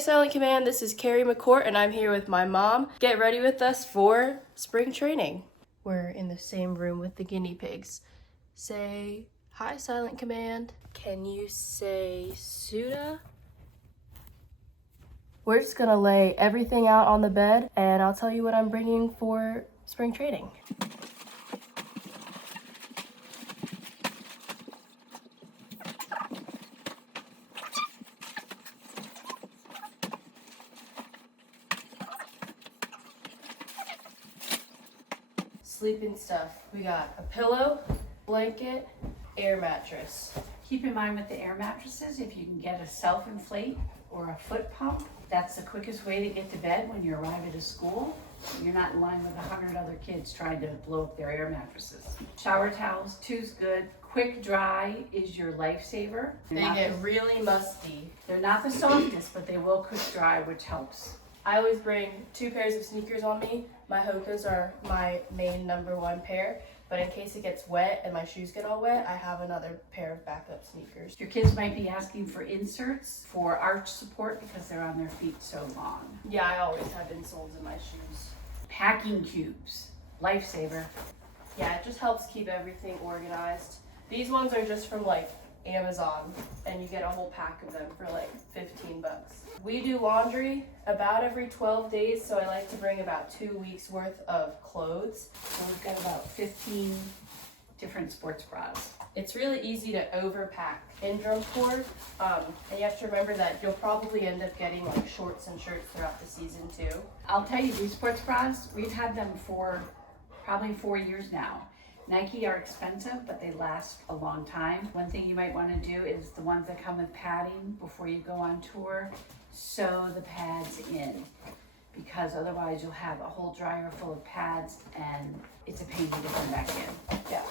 Hey Silent Command, this is Keri McCourt and I'm here with my mom. Get ready with us for spring training. We're in the same room with the guinea pigs. Say hi Silent Command. Can you say Suda? We're just gonna lay everything out on the bed and I'll tell you what I'm bringing for spring training. Sleeping stuff. We got a pillow, blanket, air mattress. Keep in mind with the air mattresses, if you can get a self-inflate or a foot pump, that's the quickest way to get to bed when you arrive at a school. You're not in line with 100 other kids trying to blow up their air mattresses. Shower towels, two's good. Quick dry is your lifesaver. They get really musty. They're not the softest, but they will quick dry, which helps. I always bring 2 pairs of sneakers on me. My Hokas are my main #1 pair, but in case it gets wet and my shoes get all wet, I have another pair of backup sneakers. Your kids might be asking for inserts for arch support because they're on their feet so long. Yeah, I always have insoles in my shoes. Packing cubes, lifesaver. Yeah, it just helps keep everything organized. These ones are just from like Amazon and you get a whole pack of them for like $15. We do laundry about every 12 days, so I like to bring about 2 weeks worth of clothes. So we've got about 15 different sports bras. It's really easy to overpack in drum corps, and you have to remember that you'll probably end up getting like shorts and shirts throughout the season too. I'll tell you, these sports bras, we've had them for probably 4 years now. Nike are expensive, but they last a long time. One thing you might want to do is the ones that come with padding before you go on tour, sew the pads in, because otherwise you'll have a whole dryer full of pads and it's a pain to get them back in. Yeah.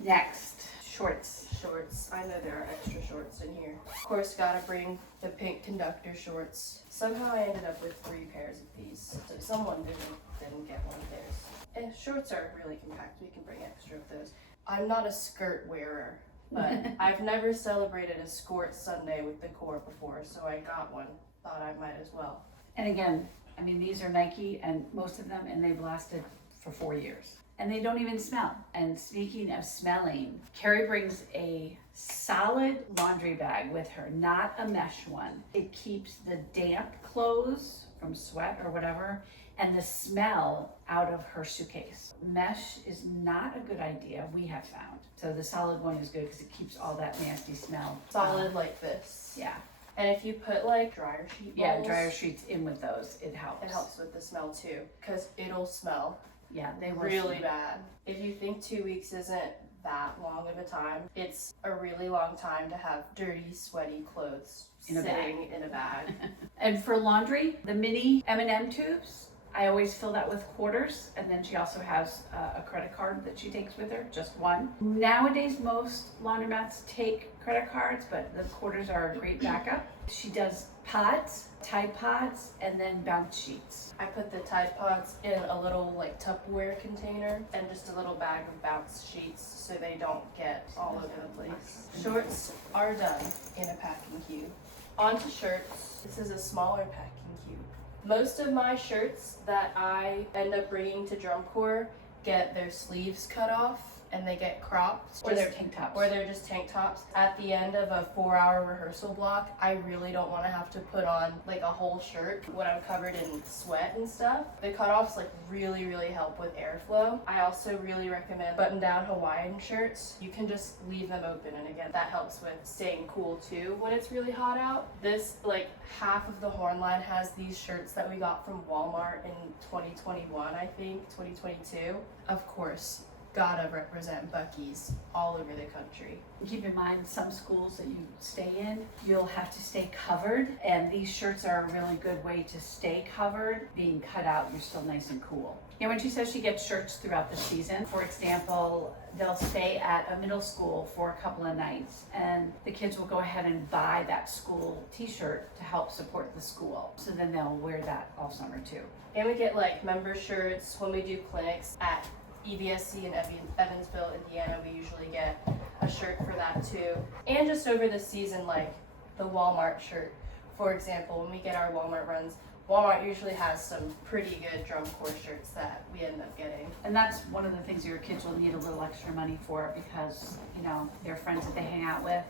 Next, shorts. Shorts. I know there are extra shorts in here. Of course, gotta bring the pink conductor shorts. Somehow I ended up with 3 pairs of these, so someone didn't get one of theirs. And shorts are really compact. We can bring extra of those. I'm not a skirt wearer, but I've never celebrated a Skort Sunday with the Corps before, so I got one. Thought I might as well. And again, I mean, these are Nike and most of them, and they've lasted for 4 years. And they don't even smell. And speaking of smelling, Keri brings a solid laundry bag with her, not a mesh one. It keeps the damp clothes from sweat or whatever, and the smell out of her suitcase. Mesh is not a good idea, we have found. So the solid one is good because it keeps all that nasty smell. Solid like this. Yeah. And if you put like dryer sheet balls, Yeah, dryer sheets in with those, it helps. it helps with the smell too, because it'll smell Yeah, they will really smell. bad. If you think 2 weeks isn't that long of a time, it's a really long time to have dirty, sweaty clothes In a sitting in a bag. And for laundry, the mini M&M tubes, I always fill that with quarters, and then she also has a credit card that she takes with her, just one. Nowadays, most laundromats take credit cards, but the quarters are a great backup. She does pods, Tide Pods, and then bounce sheets. I put the Tide Pods in a little like Tupperware container and just a little bag of bounce sheets so they don't get all over the place. Shorts are done in a packing cube. On to shirts. This is a smaller packing cube. Most of my shirts that I end up bringing to drum corps get their sleeves cut off and they get cropped. Or they're tank tops. Or they're just tank tops. At the end of a 4-hour rehearsal block, I really don't want to have to put on like a whole shirt when I'm covered in sweat and stuff. The cutoffs like really help with airflow. I also really recommend button-down Hawaiian shirts. You can just leave them open, and again, that helps with staying cool too when it's really hot out. This like half of the horn line has these shirts that we got from Walmart in 2021, I think, 2022. Of course, gotta represent Buc-ee's all over the country. Keep in mind, some schools that you stay in, you'll have to stay covered, and these shirts are a really good way to stay covered. Being cut out, you're still nice and cool. Yeah, when she says she gets shirts throughout the season, for example, they'll stay at a middle school for a couple of nights, and the kids will go ahead and buy that school t-shirt to help support the school. So then they'll wear that all summer too. And we get like member shirts when we do clinics at EVSC in Evansville, Indiana. We usually get a shirt for that too. And just over the season, like the Walmart shirt For example, when we get our Walmart runs, Walmart usually has some pretty good drum corps shirts that we end up getting. And that's one of the things your kids will need a little extra money for, because, you know, their friends that they hang out with,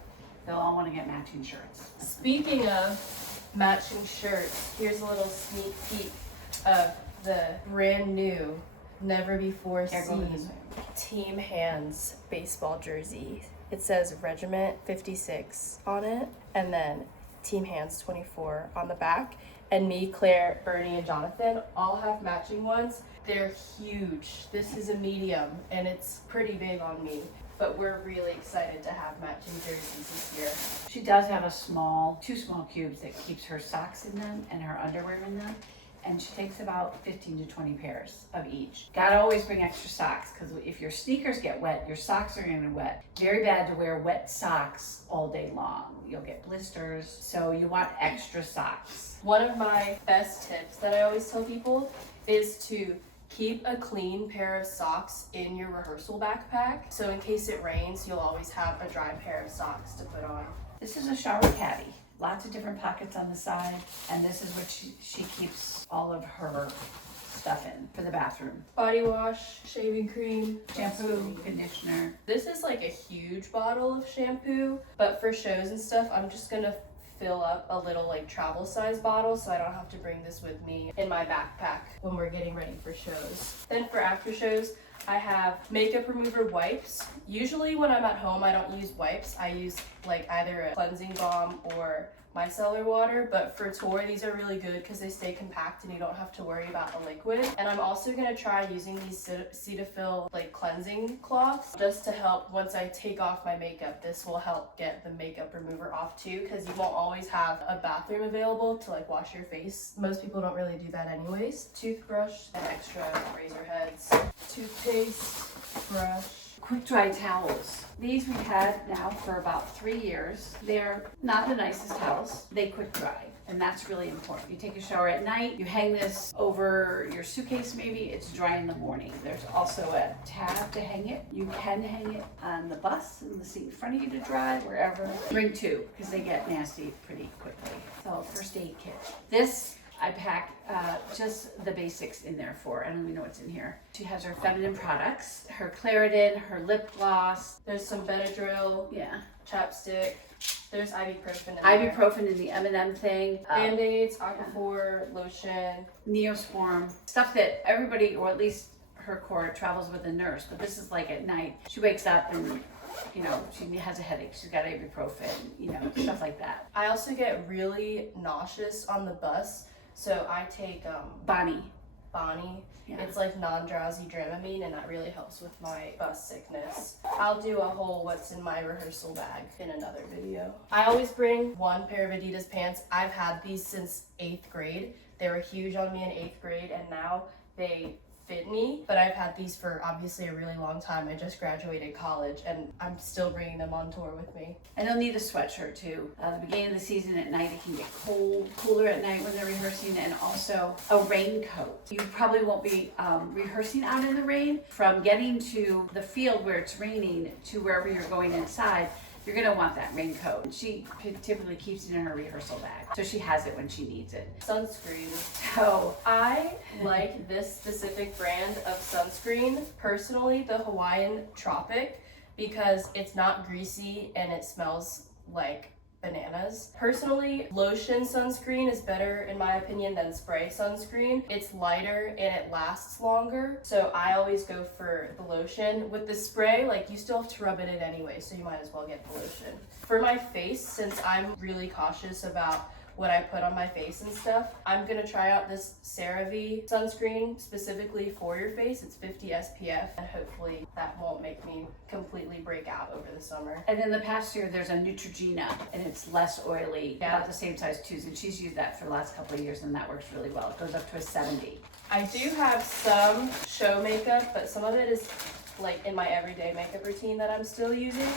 they'll all want to get matching shirts. Speaking of matching shirts, here's a little sneak peek of the brand new, never before seen Team Hands baseball jersey. It says Regiment 56 on it, and then Team Hands 24 on the back. And me, Claire, Bernie, and Jonathan all have matching ones. They're huge. This is a medium, and it's pretty big on me. But we're really excited to have matching jerseys this year. She does have two small cubes that keeps her socks in them and her underwear in them. And she takes about 15 to 20 pairs of each. Gotta always bring extra socks, because if your sneakers get wet, your socks are gonna get wet. Very bad to wear wet socks all day long. You'll get blisters, so you want extra socks. One of my best tips that I always tell people is to keep a clean pair of socks in your rehearsal backpack. So in case it rains, you'll always have a dry pair of socks to put on. This is a shower caddy. Lots of different pockets on the side, and this is what she keeps all of her stuff in for the bathroom. Body wash, shaving cream, Shampoo, conditioner. This is like a huge bottle of shampoo, but for shows and stuff, I'm just gonna fill up a little like travel size bottle so I don't have to bring this with me in my backpack when we're getting ready for shows. Then for after shows, I have makeup remover wipes. Usually when I'm at home, I don't use wipes. I use like either a cleansing balm or micellar water, but for tour, these are really good because they stay compact and you don't have to worry about the liquid. And I'm also gonna try using these Cetaphil like cleansing cloths just to help once I take off my makeup. This will help get the makeup remover off too, because you won't always have a bathroom available to like wash your face. Most people don't really do that anyways. Toothbrush and extra razor heads. Toothpaste, brush. Quick dry towels. These we've had now for about 3 years. They're not the nicest towels. They quick dry, and that's really important. You take a shower at night, you hang this over your suitcase maybe, it's dry in the morning. There's also a tab to hang it. You can hang it on the bus, in the seat in front of you to dry, wherever. Bring two, because they get nasty pretty quickly. So first aid kit. This I pack just the basics in there for. I don't even know what's in here. She has her feminine products, her Claritin, her lip gloss. There's some Benadryl, Yeah. chapstick. There's ibuprofen in there. Ibuprofen in the M&M thing. Band-Aids, Aquaphor, lotion. Neosporin. Stuff that everybody, or at least her court, travels with a nurse. But this is like at night. She wakes up and, you know, she has a headache. She's got ibuprofen, you know, stuff like that. I also get really nauseous on the bus. So I take Bonnie. Yeah. It's like non-drowsy Dramamine, and that really helps with my bus sickness. I'll do a whole what's in my rehearsal bag in another video. I always bring one pair of Adidas pants. I've had these since 8th grade. They were huge on me in 8th grade, and now they fit me, but I've had these for obviously a really long time. I just graduated college and I'm still bringing them on tour with me. And they'll need a sweatshirt too. The beginning of the season at night, it can get cooler at night when they're rehearsing, and also a raincoat. You probably won't be rehearsing out in the rain. From getting to the field where it's raining to wherever you're going inside, you're gonna want that raincoat. She typically keeps it in her rehearsal bag, so she has it when she needs it. Sunscreen. So I like this specific brand of sunscreen, personally the Hawaiian Tropic, because it's not greasy and it smells like bananas. Personally, lotion sunscreen is better in my opinion than spray sunscreen. It's lighter and it lasts longer, so I always go for the lotion. With the spray, like, you still have to rub it in anyway, so you might as well get the lotion. For my face, since I'm really cautious about what I put on my face and stuff, I'm gonna try out this CeraVe sunscreen specifically for your face. It's 50 SPF, and hopefully that won't make me completely break out over the summer. And in the past year, there's a Neutrogena, and it's less oily, about the same size tubes, and she's used that for the last couple of years, and that works really well. It goes up to a 70. I do have some show makeup, but some of it is like in my everyday makeup routine that I'm still using,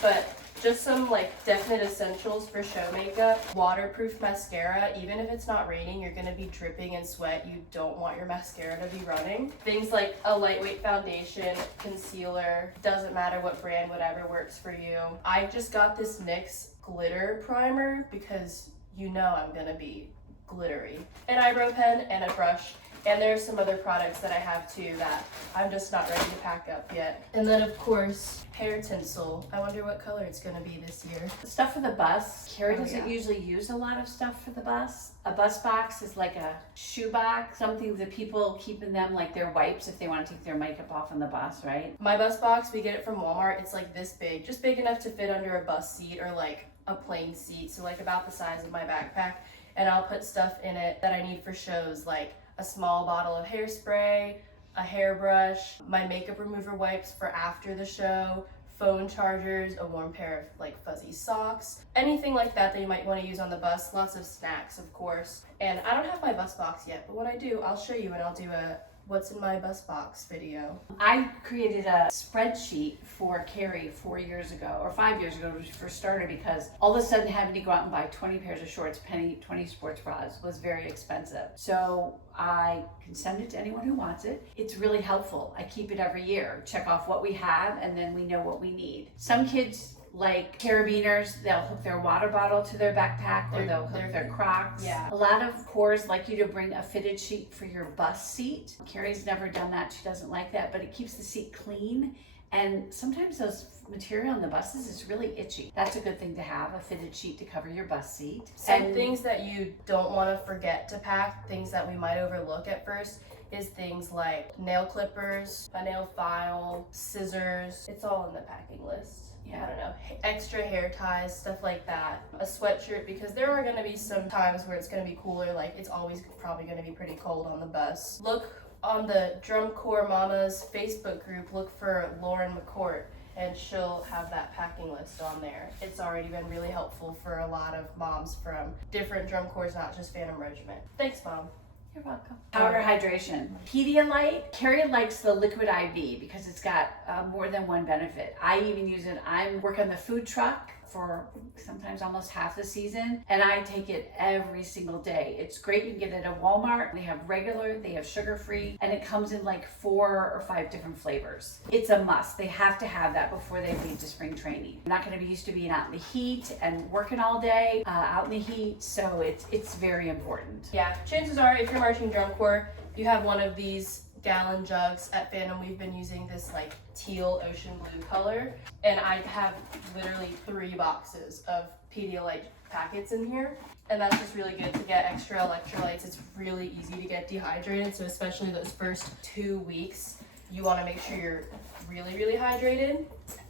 but just some like definite essentials for show makeup. Waterproof mascara. Even if it's not raining, you're gonna be dripping in sweat. You don't want your mascara to be running. Things like a lightweight foundation, concealer, doesn't matter what brand, whatever works for you. I just got this NYX glitter primer because you know I'm gonna be glittery. An eyebrow pen and a brush. And there's some other products that I have too that I'm just not ready to pack up yet. And then of course, hair tinsel. I wonder what color it's gonna be this year. Stuff for the bus. Keri doesn't yeah. usually use a lot of stuff for the bus. A bus box is like a shoe box, something that people keep in them, like their wipes if they want to take their makeup off on the bus, right? My bus box, we get it from Walmart. It's like this big, just big enough to fit under a bus seat or like a plain seat. So like about the size of my backpack. And I'll put stuff in it that I need for shows, like a small bottle of hairspray, a hairbrush, my makeup remover wipes for after the show, phone chargers, a warm pair of like fuzzy socks, anything like that that you might want to use on the bus. Lots of snacks, of course. And I don't have my bus box yet, but when I do, I'll show you and I'll do a what's in my bus box video. I created a spreadsheet for Keri 4 years ago, or 5 years ago when she first started, because all of a sudden having to go out and buy 20 pairs of shorts, 20 sports bras was very expensive. So I can send it to anyone who wants it. It's really helpful. I keep it every year, check off what we have, and then we know what we need. Some kids like carabiners, they'll hook their water bottle to their backpack, or they'll hook their Crocs. Yeah. A lot of cores like you to bring a fitted sheet for your bus seat. Keri's never done that. She doesn't like that, but it keeps the seat clean. And sometimes those material on the buses is really itchy. That's a good thing to have, a fitted sheet to cover your bus seat. Some things that you don't want to forget to pack, things that we might overlook at first, is things like nail clippers, a nail file, scissors. It's all in the packing list. I don't know, extra hair ties, stuff like that. A sweatshirt, because there are gonna be some times where it's gonna be cooler, like it's always probably gonna be pretty cold on the bus. Look on the Drum Corps Mamas Facebook group, look for Lauren McCourt, and she'll have that packing list on there. It's already been really helpful for a lot of moms from different drum corps, not just Phantom Regiment. Thanks, Mom. You're welcome. Powder hydration. Pedialyte. Keri likes the liquid IV because it's got more than one benefit. I even use it. I work on the food truck for sometimes almost half the season, and I take it every single day. It's great. You can get it at Walmart. They have regular, they have sugar-free, and it comes in like 4 or 5 different flavors. It's a must. They have to have that before they leave to spring training. They're not going to be used to being out in the heat and working all day out in the heat, so it's very important. Yeah, chances are if you're marching drum corps, you have one of these gallon jugs. At Phantom, we've been using this like teal ocean blue color, and I have literally 3 boxes of Pedialyte packets in here, and that's just really good to get extra electrolytes. It's really easy to get dehydrated, so especially those first 2 weeks, you want to make sure you're really hydrated.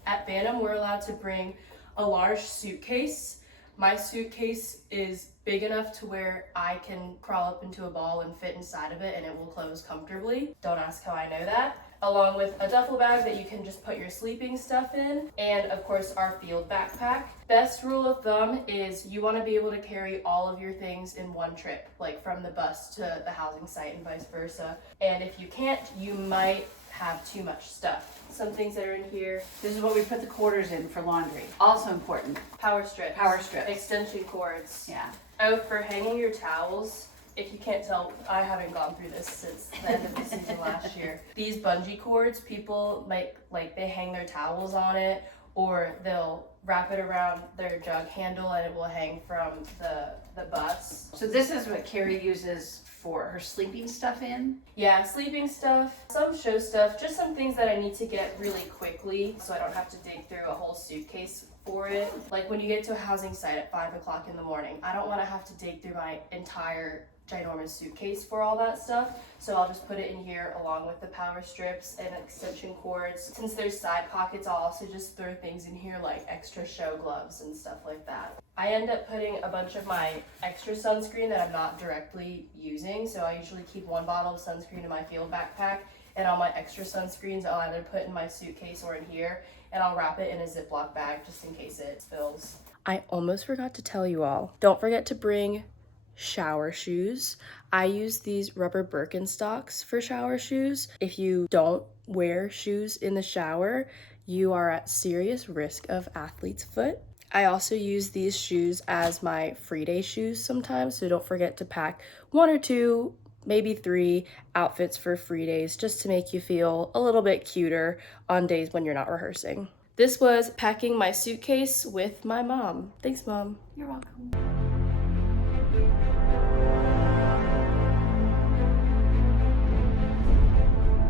At Phantom, we're allowed to bring a large suitcase. My suitcase is big enough to where I can crawl up into a ball and fit inside of it, and it will close comfortably. Don't ask how I know that. Along with a duffel bag that you can just put your sleeping stuff in, and of course our field backpack. Best rule of thumb is you want to be able to carry all of your things in one trip, like from the bus to the housing site and vice versa. And if you can't, you might have too much stuff. Some things that are in here. This is what we put the quarters in for laundry. Also important. Power strips. Power strips. Extension cords. Yeah. Oh, for hanging your towels. If you can't tell, I haven't gone through this since the end of the season last year. These bungee cords, people might, like, they hang their towels on it, or they'll wrap it around their jug handle and it will hang from the bus. So this is what Keri uses for her sleeping stuff in? Yeah, sleeping stuff, some show stuff, just some things that I need to get really quickly so I don't have to dig through a whole suitcase for it. Like when you get to a housing site at 5 o'clock in the morning, I don't want to have to dig through my entire ginormous suitcase for all that stuff, so I'll just put it in here along with the power strips and extension cords. Since there's side pockets, I'll also just throw things in here like extra show gloves and stuff like that. I end up putting a bunch of my extra sunscreen that I'm not directly using, so I usually keep 1 bottle of sunscreen in my field backpack, and all my extra sunscreens I'll either put in my suitcase or in here, and I'll wrap it in a Ziploc bag just in case it spills. I almost forgot to tell you all, don't forget to bring shower shoes. I use these rubber Birkenstocks for shower shoes. If you don't wear shoes in the shower, you are at serious risk of athlete's foot. I also use these shoes as my free day shoes sometimes, so don't forget to pack 1 or 2, maybe 3 outfits for free days just to make you feel a little bit cuter on days when you're not rehearsing. This was packing my suitcase with my mom. Thanks, Mom. You're welcome.